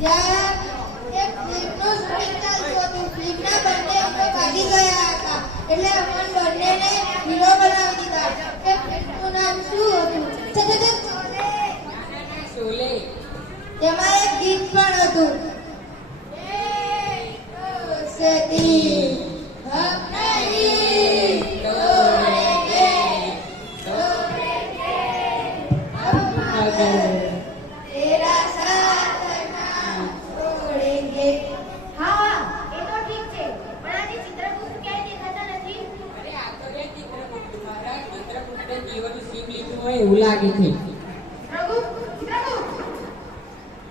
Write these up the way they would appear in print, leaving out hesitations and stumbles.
ત્યાં એક ફિલ્મનું શૂટિંગ ચાલતું હતું. ફિલ્મના બંને હીરો ભાગી ગયા હતા, એટલે અમને બંનેને હીરો બનાવી દીધા. એ ફિલ્મનું નામ શું હતું? શોલે. તેમાં એક ગીત પણ હતું. हम नहीं तोड़ेंगे, तोड़ेंगे हम मगर तेरा साथ ना छोड़ेंगे. હા એ તો ઠીક છે, પણ આજે ચિત્રગુપ્ત ક્યાંય દેખાતા નથી. અરે આ તો રે ચિત્રગુપ્ત. મારા ચિત્રગુપ્તે જીવનનું સીમ લીધું હોય એવું લાગે છે. ચિત્રગુપ્ત,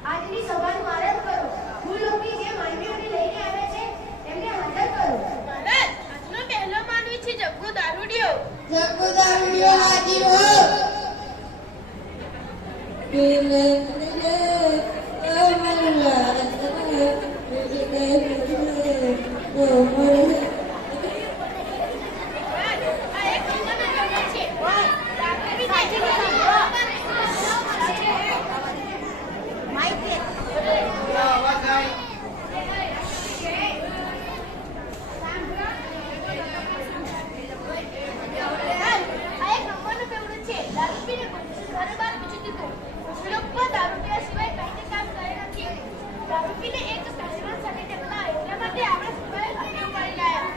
આજની સભાનું આરંભ કરો. ભૂલોકી જે માનવીઓને લઈને આવ્યા છે એમને હાજર કરો. આજનો પહેલો માનવી છે જગ્ગુ દારૂડિયો. जग्गू दारूडियो हाजिर हो. આ એક જીવનનો જન્મ છે. દારૂડિયો માઈક દે. આ એક નંબરનું પેવડું છે. દારૂ પીને ઘરે બહાર પૂછી દીધું. લોકો દારૂ પીવા સિવાય કંઈ કામ કરે નથી. દારૂ પીને એક સાસરાના સાથે જતા એટલા માટે આપણે સવારે ઘરે ઉપાડી લાયા.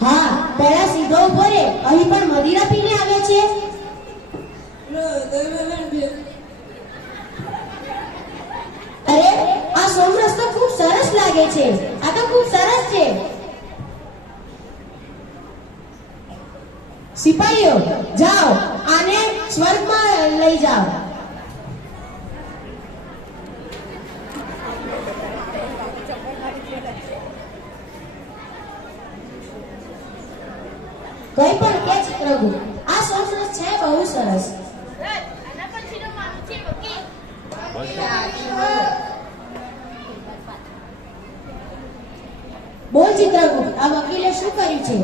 હા, પેલા સીધો ઉભો રે. અહીં પણ મદિરા પીને આવે છે. અરે, આ સોમરસ તો ખૂબ સરસ લાગે છે. આ તો ખૂબ સરસ છે. સિપાહીઓ, જાઓ આને સ્વર્ગમાં લઈ જાઓ. કઈ પણ કે ચિત્રગુપ્ત, આ સોમરસ છે બહુ સરસ. આના પછીનો માનવ છે વકીલ. બોલ ચિત્રગુપ્ત, આ વકીલે શું કર્યું છે?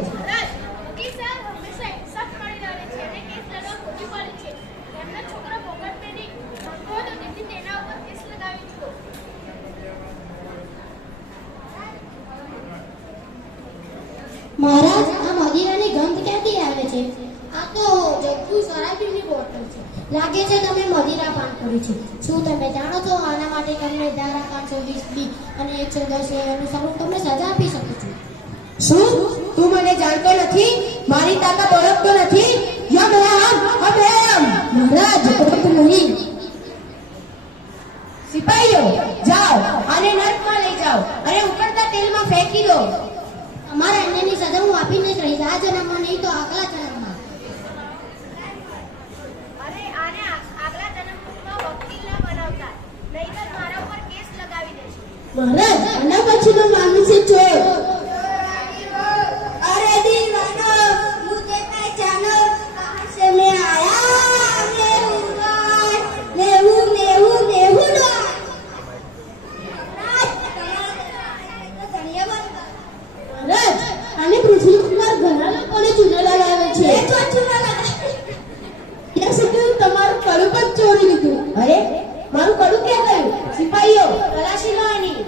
વકીલ સાહેબ હંમેશા ઇન્સાફ મળી રહે છે અને કેસ લડવા ખોટી પડે છે. એમના છોકરા પોપટ પેરી માંગતો હતો, તેથી તેના ઉપર કેસ લગાવી દીધો. મહારાજ, આ મદિરાની ગંધ ક્યાંથી આવે છે? આ તો જગ્ગુ શરાબીની બોટલ છે. લાગે છે તમે મદિરા પાન કર્યું છે. શું તમે જાણો છો આના માટે તમને ધારા 520 અને 110 અનુસાર હું તમને સજા આપી શકું છું. શું તું મને જાણતો નથી? મારી તાકાત ઓળખતો નથી? યમ યમ અભયમ. મહારાજ, ઓળખતો નહીં. સિપાહીઓ, જાઓ આને નર્કમાં લઈ જાઓ અને ઉકળતા તેલમાં ફેંકી દો. અમારા અન્યની સજા હું આપીને જ રહીશ, આ જન્મમાં નહીં તો આગલા જન્મમાં. અરે આને આગલા જન્મમાં વકીલ ના બનાવતા, નહીંતર મારા ઉપર કેસ લગાવી દેશે. મહારાજ, આના પછીનો માનવી છે ચોર. अरे दीवानो, मुझे पहचानो, कहाँ से मैं आया? नेहू नो. મહારાજ, આને પૃથ્વી પર ઘણા લોકોને ચૂના લગાવે છે. ત્યાં સુધી તમારું કડું પણ ચોરી લીધું. અરે, મારું કડું ક્યાં ગયું? સિપાહીઓ, તલાશી લો આની.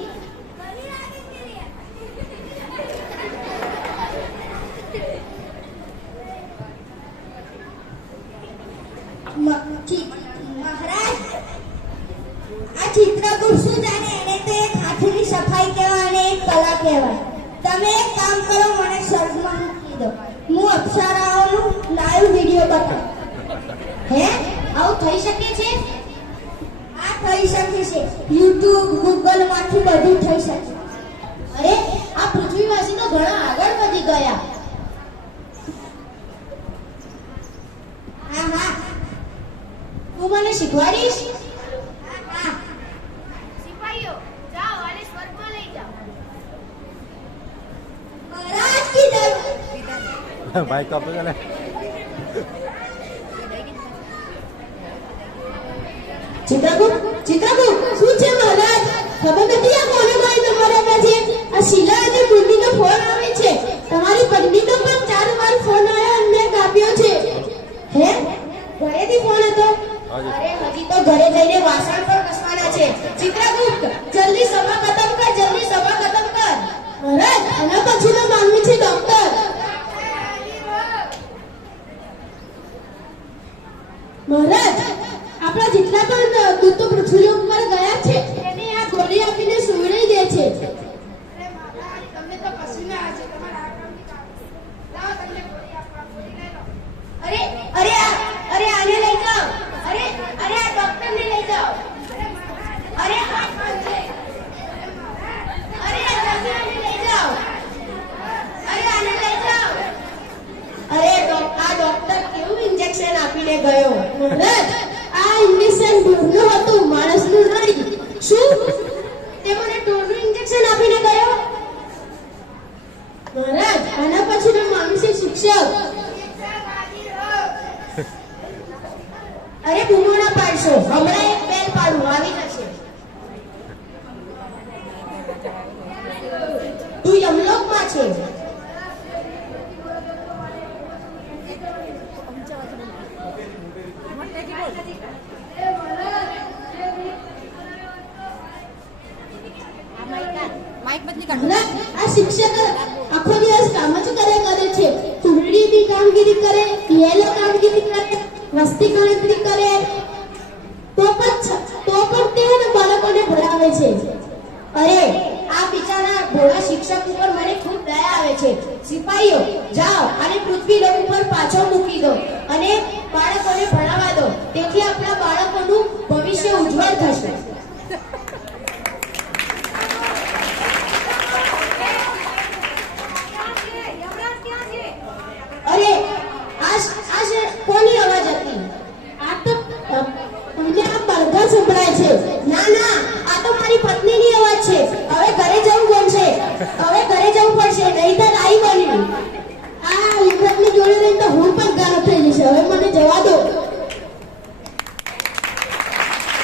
મહારાજ, આ ચિત્રગુપ્ત શું જાણે? એને તો એક હાથની સફાઈ કહેવાય અને એક કલા કહેવાય. તમે એક કામ કરો, મને સ્વર્ગમાં મૂકી દો. હું અપ્સરાઓનું લાઈવ વિડીયો બતાવું. હે, આવું થઈ શકે છે? આ થઈ શકે છે. યુટ્યુબ, ગૂગલ માંથી બધું થઈ શકે. અરે, આ પૃથ્વીવાસી તો ઘણા આગળ વધી ગયા. હા હા તું મને શીખવાડીશ? હા. સિપાહીઓ, જાઓ આને સ્વર્ગમાં લઈ જાઓ. મહારાજ કીધું. भाई कब चले ચિત્રગુપ્ત, શું છે મહારાજ? ખબર નથી આ કોને મારી તમારા છે? આ શીલા અને મુરલીનો ફોન આવે છે. તમારી પત્નીનો પણ 4 વાર ફોન આવ્યો અને કાપ્યો છે. હે, ઘરેથી ફોન શિક્ષક અરે બૂમો ના પાડશો, હમણાં એક બેલ પાડું આવી જશે. તું યમલોકમાં છે. આ શિક્ષક આખો દિવસ કામ જ કરે છે. ચૂંટણીની કામગીરી કરે, પીએલઓ કામગીરી કરે, વસ્તી ગણતરી કરે, તો પણ તેઓ બાળકોને ભણાવે છે. અરે આ બિચારા ભોળા શિક્ષક ઉપર મને ખૂબ દયા આવે છે. સિપાહીઓ જાઓ અને પૃથ્વી લોક ઉપર પાછો મૂકી દો અને બાળકોને ભણાવવા દો, તેથી આપણા બાળકોનું ભવિષ્ય ઉજ્જવળ થશે. અરે આ કોની અવાજ હતી? આ તો અમને આ પડઘા સંભળાય છે. ના ના, આ તો મારી પત્નીની અવાજ છે. હવે ઘરે જવું ગમશે, હવે ઘરે જવું પડશે, નહીંતર આઈ બન્યું. આ યુવકની જોડે રહીને તો હું પણ ગાળો થઈ જશે. હવે મને જવા દો.